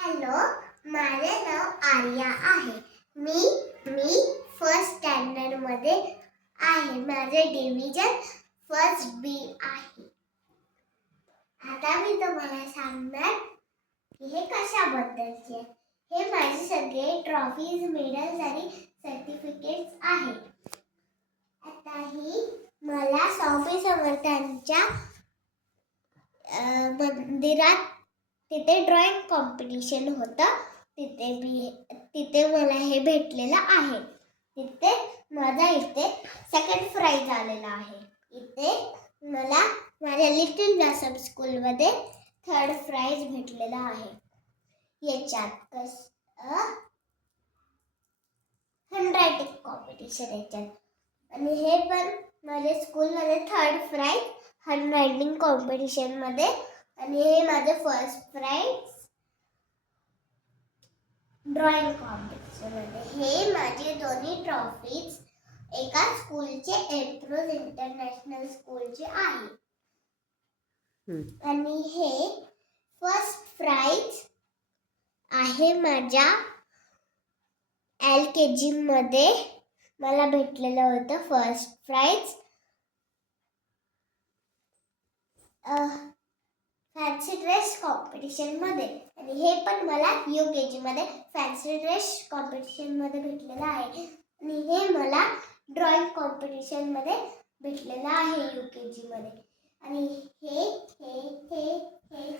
Hello, माझे नाव आर्या आहे. मी first standard मध्ये आहे. माझे डिव्हिजन फर्स्ट बी आहे. आता मी तुम्हाला सांगणार की हे कशाबद्दलचे आहे. हे माझे सगळे ट्रॉफीज, मेडल्स आणि सर्टिफिकेट्स आहेत. आता ही मला स्वामी समर्थांच्या मंदिरात तिथे ड्रॉइंग कॉम्पिटिशन होतं. तिथे मला हे भेटलेलं आहे. तिथे इथे सेकंड प्राइज आलेला आहे. इथे मला माझ्या लिटिल ब्लॉसम स्कूलमध्ये थर्ड प्राइज भेटलेला आहे. याच्यात हँडरायटिंग कॉम्पिटिशन याच्यात आणि हे पण माझ्या स्कूलमध्ये थर्ड प्राइज हँडरायटिंग कॉम्पिटिशन मध्ये आणि हे माझे फर्स्ट प्राइज ड्रॉइंग कॉम्पिटिशन मध्ये. हे माझे दोन्ही ट्रॉफीज एका स्कूलचे एप्रोज इंटरनॅशनल स्कूलचे आहे. आणि हे फर्स्ट प्राइज आहे माझ्या LKG मध्ये मला भेटलेलं होतं first prize fancy dress competition मध्ये. आणि हे पण मला UKG मध्ये फॅन्सी ड्रेस कॉम्पिटिशन मध्ये भेटलेलं आहे. आणि हे मला ड्रॉइंग कॉम्पिटिशन मध्ये भेटलेलं आहे UKG मध्ये. आणि हे हे हे हे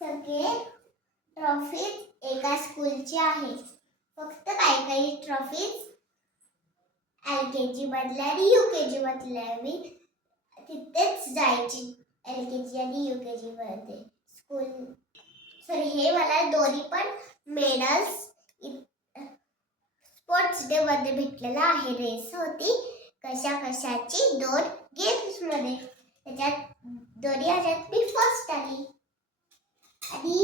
सगळे ट्रॉफीज एका स्कूलचे आहेत. फक्त काही ट्रॉफीज LKG मधल्या आणि UKG मधल्या. मी तिथेच जायची LKG आणि UKG मध्ये स्कूल. हे मला दोन्ही पण मेडल्स स्पोर्ट्स डे मध्ये भेटलेलं आहे. रेस होती कशाची 2 गेम्स मध्ये. त्याच्यात दोन्ही ह्याच्यात मी फर्स्ट आली. आणि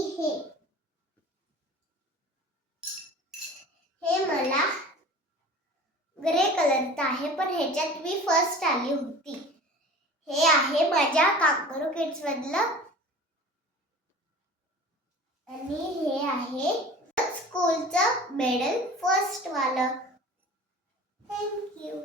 हे मला ग्रे कलरचं आहे, पण ह्याच्यात मी फर्स्ट आली होती. हे आहे माझ्या कांगारू किड्स मधलं. आणि हे आहे स्कूलचं मेडल फर्स्ट वाला. थँक्यू.